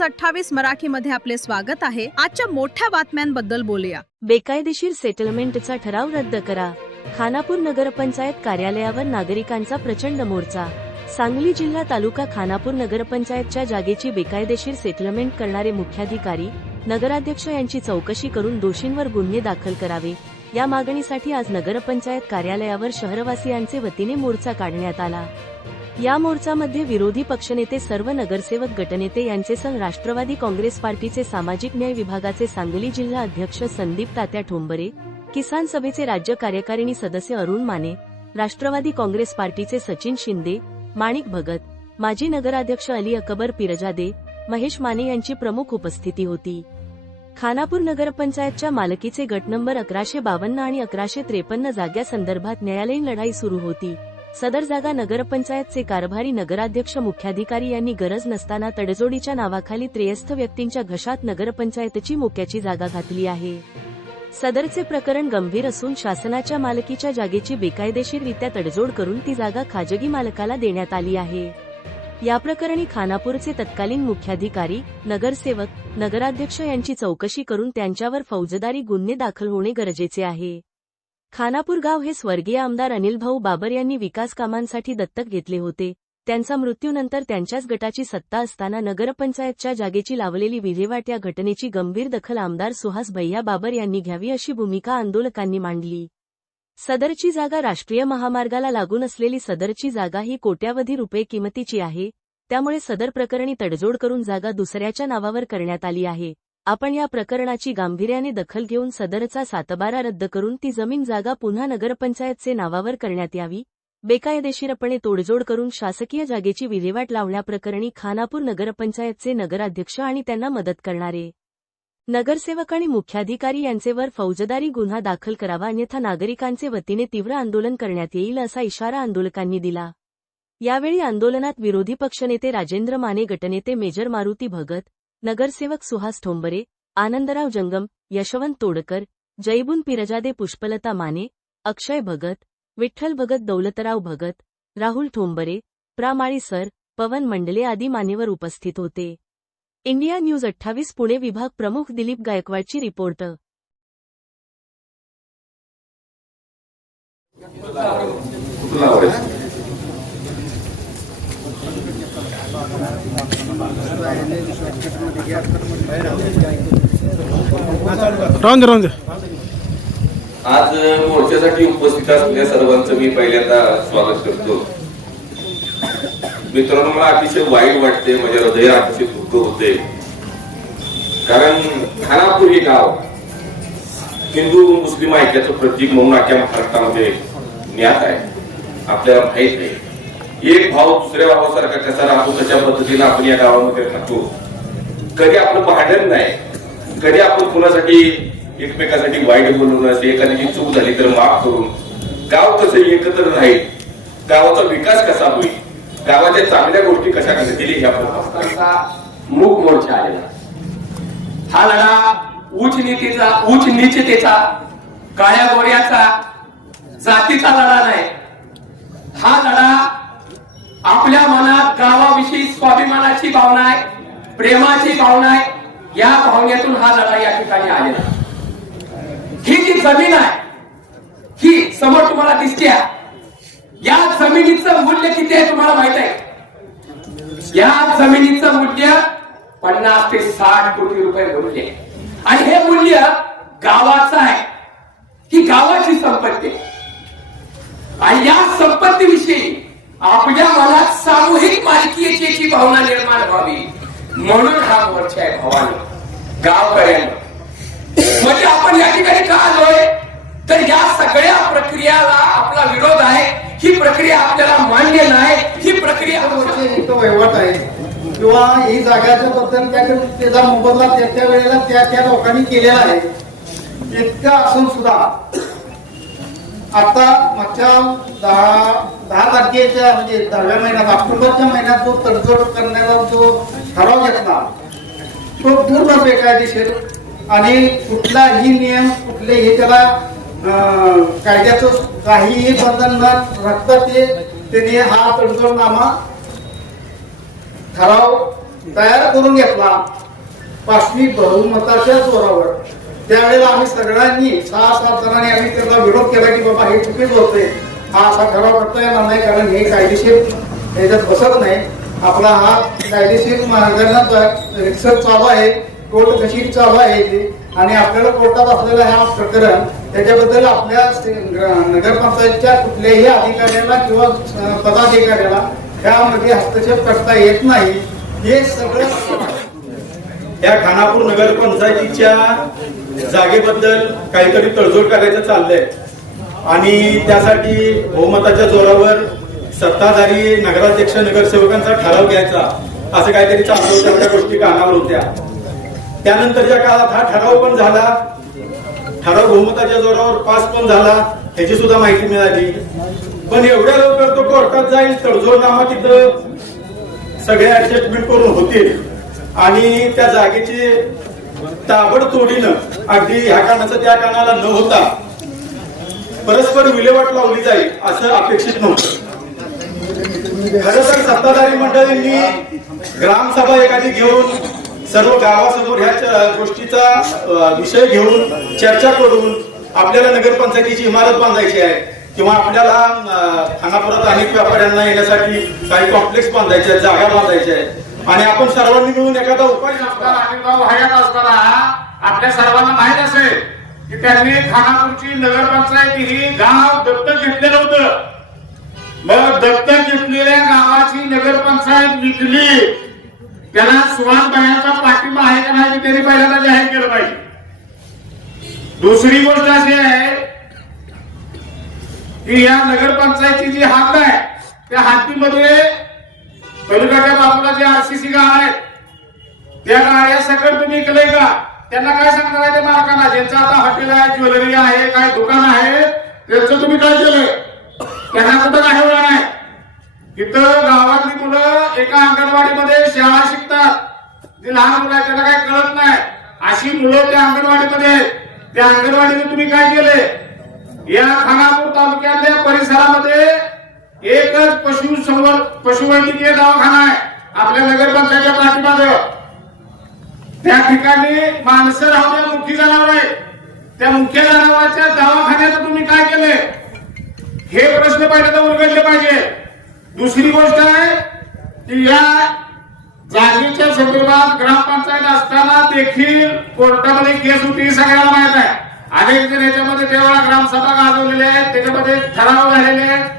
News 28 मराठीमध्ये आपले स्वागत आहे। आजच्या मोठ्या बातम्यांबद्दल बोलूया। बेकायदेशीर सेटलमेंटचा ठराव रद्द करा। खानापूर नगरपंचायत कार्यालयावर नागरिकांचा प्रचंड मोर्चा। सांगली जिल्हा तालुका खानापूर नगरपंचायतच्या जागेची बेकायदेशीर सेटलमेंट करणारे मुख्याधिकारी, नगराध्यक्ष यांची चौकशी करून दोषींवर गुन्हे दाखल करावे, या मागणीसाठी आज नगरपंचायत कार्यालयावर शहरवासियांचे वतीने मोर्चा काढण्यात आला। या मोर्चामध्ये विरोधी पक्षनेते, सर्व नगरसेवक गटनेते यांचेसह राष्ट्रवादी काँग्रेस पार्टीचे सामाजिक न्याय विभागाचे सांगली जिल्हा अध्यक्ष संदीप तात्या ठोंबरे, किसान सभेचे राज्य कार्यकारिणी सदस्य अरुण माने, राष्ट्रवादी काँग्रेस पार्टीचे सचिन शिंदे, माणिक भगत, माजी नगराध्यक्ष अली अकबर पिरजादे, महेश माने यांची प्रमुख उपस्थिती होती। खानापूर नगरपंचायतच्या मालकीचे गट नंबर 1152 आणि 1153 जाग्यासंदर्भात न्यायालयीन लढाई सुरू होती। सदर जागा नगरपंचायतचे कारभारी नगराध्यक्ष, मुख्याधिकारी यांनी गरज नसताना तडजोडीच्या नावाखाली त्रयस्थ व्यक्तींच्या घशात नगरपंचायतची मोक्याची जागा घातली आहे। सदरचे प्रकरण गंभीर असून शासनाच्या मालकीच्या जागेची बेकायदेशीररित्या तडजोड करून ती जागा खाजगी मालकाला देण्यात आली आहे। या प्रकरणी खानापूरचे तत्कालीन मुख्याधिकारी, नगरसेवक, नगराध्यक्ष यांची चौकशी करून त्यांच्यावर फौजदारी गुन्हे दाखल होणे गरजेचे आहे। खानापूर गाव हे स्वर्गीय आमदार अनिलभाऊ बाबर यांनी विकास कामांसाठी दत्तक घेतले होते। त्यांचा मृत्यूनंतर त्यांच्याच गटाची सत्ता असताना नगरपंचायतच्या जागेची लावलेली विल्हेवाट या घटनेची गंभीर दखल आमदार सुहास भैया बाबर यांनी घ्यावी, अशी भूमिका आंदोलकांनी मांडली। सदरची जागा राष्ट्रीय महामार्गाला लागून असलेली सदरची जागा ही कोट्यावधी रुपये किमतीची आहे, त्यामुळे सदर प्रकरणी तडजोड करून जागा दुसऱ्याच्या नावावर करण्यात आली आहे। आपण या प्रकरणाची गांभीर्याने दखल घेऊन सदरचा सातबारा रद्द करून ती जमीन जागा पुन्हा नगरपंचायतचे नावावर करण्यात यावी। बेकायदेशीरपणे तोडजोड करून शासकीय जागेची विल्हेवाट लावण्याप्रकरणी खानापूर नगरपंचायतचे नगराध्यक्ष आणि त्यांना मदत करणारे नगरसेवक आणि मुख्याधिकारी यांचेवर फौजदारी गुन्हा दाखल करावा, अन्यथा नागरिकांचे वतीने तीव्र आंदोलन करण्यात येईल, असा इशारा आंदोलकांनी दिला। यावेळी आंदोलनात विरोधी पक्षनेते राजेंद्र माने, गटनेते मेजर मारुती भगत, नगरसेवक सुहास ठोंबरे, आनंदराव जंगम, यशवंत तोडकर, जैबून पिरजादे, पुष्पलता माने, अक्षय भगत, विठ्ठल भगत, दौलतराव भगत, राहुल ठोंबरे, प्रामाळी सर, पवन मंडले आदी मान्यवर उपस्थित होते। इंडिया न्यूज 28 पुणे विभाग प्रमुख दिलीप गायकवाडची रिपोर्ट। आज मोर्चासाठी उपस्थित असलेल्या सर्वांचं मी पहिल्यांदा स्वागत करतो। मित्रांनो, मला अतिशय वाईट वाटते, माझ्या हृदयाला अतिशय दुःख होते, कारण खानापूर हे गाव हिंदू मुस्लिम ऐक्याचं प्रतीक म्हणून अख्ख्या महाराष्ट्रामध्ये ज्ञात आहे। आपल्याला माहित आहे, एक भाव दुसऱ्या भावासारखा कसा राहतो तशा पद्धतीने आपण या गावामध्ये राहतो। कधी आपलं भांडण नाही, कधी आपण कुणासाठी एकमेकासाठी वाईट बोलून नसते, एखाद्याची चूक झाली तर माफ करून गाव कसं एकत्र राहील, गावाचा विकास कसा होईल, गावाच्या चांगल्या गोष्टी कशा करतील, ह्या प्रकारचा मूक मोर्चा आलेला। हा लढा उच्च नीचतेचा, काळ्या गोऱ्याचा, जातीचा लढा नाही। हा लढा आपल्या मनात गावाविषयी स्वाभिमानाची भावना आहे, प्रेमाची भावना आहे, या भावनेतून हा लढा या ठिकाणी आलेला। ही जी जमीन आहे, ही समोर तुम्हाला दिसते, या जमिनीचं मूल्य किती आहे तुम्हाला माहित आहे? या जमिनीचं मूल्य 50 ते 60 कोटी रुपये मूल्य आहे, आणि हे मूल्य गावाचं आहे, ही गावाची संपत्ती आहे। आणि या संपत्तीविषयी आपल्या मनात सामूहिक मालकीची भावना निर्माण व्हावी, म्हणून हा मोर्चा आहे भावानी, गावकऱ्यांना। म्हणजे आपण या ठिकाणी का आलोय, तर या सगळ्या प्रक्रियाला आपला विरोध आहे। ही प्रक्रिया आपल्याला मान्य नाही, ही प्रक्रिया वहिवाट आहे किंवा ही जागाच्या बद्दल त्याचा मोबदला त्या वेळेला त्या लोकांनी केलेला आहे। इतका असून सुद्धा आता मागच्या 10 तारखेच्या म्हणजे 10व्या महिन्यात, ऑक्टोबरच्या महिन्यात जो तडजोड करण्याचा जो ठराव घेतला तो पूर्ण बेकायदेशीर आणि कुठलाही नियम, कुठलेही त्याला कायद्याचं काहीही बंधन न राखता त्यांनी हा तडजोडनामा ठराव तयार करून घेतला 5वी बहुमताच्या जोरावर. त्यावेळेला आम्ही सगळ्यांनी 6-7 जणांनी आम्ही त्याला विरोध केला की बाबा हे चुकीच होते, हा असा ठराव करता येणार नाही, कारण हे कायदेशीर याच्यात बसत नाही. आपला हा कायदेशीर मार्गाचा रिसर्च चालू आहे, कोर्ट कशी चालू आहे ते, आणि आपल्याला कोर्टात असलेलं हा प्रकरण त्याच्याबद्दल आपल्या नगरपंचायतच्या कुठल्याही अधिकाऱ्याला किंवा पदाधिकाऱ्याला त्यामध्ये हस्तक्षेप करता येत नाही. हे सगळं या खानापूर नगरपंचायतीच्या जागेबद्दल काहीतरी तडजोड करायचं चाललंय आणि त्यासाठी बहुमताच्या जोरावर सत्ताधारी नगराध्यक्ष नगरसेवकांचा ठराव घ्यायचा असं काहीतरी चाललं होतं. एवढ्या गोष्टी कानावर होत्या. त्यानंतरच्या काळात हा ठराव पण झाला, ठराव बहुमताच्या जोरावर पास पण झाला, ह्याची सुद्धा माहिती मिळाली. पण एवढ्या लवकर तो कोर्टात जाईल, तडजोडनामा तिथं सगळे ऍडजस्टमेंट करून होतील आणि त्या जागेची ताबडतोडीनं अगदी ह्या कानाचं त्या कानाला न होता परस्पर विल्हेवाट लावली जाईल असं अपेक्षित नव्हतं. खरं तर सत्ताधारी मंडळींनी ग्रामसभा एखादी घेऊन सर्व गावासमोर ह्या गोष्टीचा विषय घेऊन चर्चा करून आपल्याला नगरपंचायतीची इमारत बांधायची आहे किंवा आपल्याला खानापुरात अनेक व्यापाऱ्यांना येण्यासाठी काही कॉम्प्लेक्स बांधायचे आहेत, जागा बांधायच्या आहेत आणि आपण सर्वांनी मिळून एखादा उपाय अनिलभाऊ हयात असताना आपल्या सर्वांना माहित असेल की त्यांनी खानापूरची नगरपंचायत ही गाव दत्तक घेतलेलं होतं. मग दत्तक घेतलेल्या गावाची नगरपंचायत विकली, त्याला सुवानबाईंचा पाठिंबा आहे का नाही त्यांनी पहिल्यांदा जाहीर केलं पाहिजे. दुसरी गोष्ट अशी आहे की या नगरपंचायतीची जी हद्द आहे त्या हद्दीमध्ये पलीकडच्या बाजूला जे आरसीसी गाव आहेत त्या गाड्या सगळं तुम्ही केलंय का? त्यांना काय सांगणार आहे ते मालकांना, ज्यांचं आता हॉटेल आहे, ज्वेलरी आहे, काय दुकान आहे, त्यांचं तुम्ही काय केलंय? त्यांना कुठं काही होणार नाही. इथं गावातली मुलं एका अंगणवाडीमध्ये शाळा शिकतात, जे लहान मुलं आहेत त्यांना काय कळत नाही, अशी मुलं त्या अंगणवाडीमध्ये, त्या अंगणवाडीने तुम्ही काय केले? या खानापूर तालुक्यातल्या परिसरामध्ये एकच पशुवैद्यकीय दवाखाना आहे आपल्या नगरपंचायतच्या पाठीमागे. त्या ठिकाणी माणसं राहून मुख्य जनावर आहे, त्या मुख्य जनावरांच्या दवाखान्यात तुम्ही काय केले? हे प्रश्न पहिल्यांदा उलगडले पाहिजे. दुसरी गोष्ट आहे की या जागेच्या संदर्भात ग्रामपंचायत असताना देखील कोर्टामध्ये केस होती, ही सगळ्याला माहित आहे. अनेक जण याच्यामध्ये तेवढा ग्रामसभा गाजवलेल्या आहेत, त्याच्यामध्ये ठराव झालेले आहेत.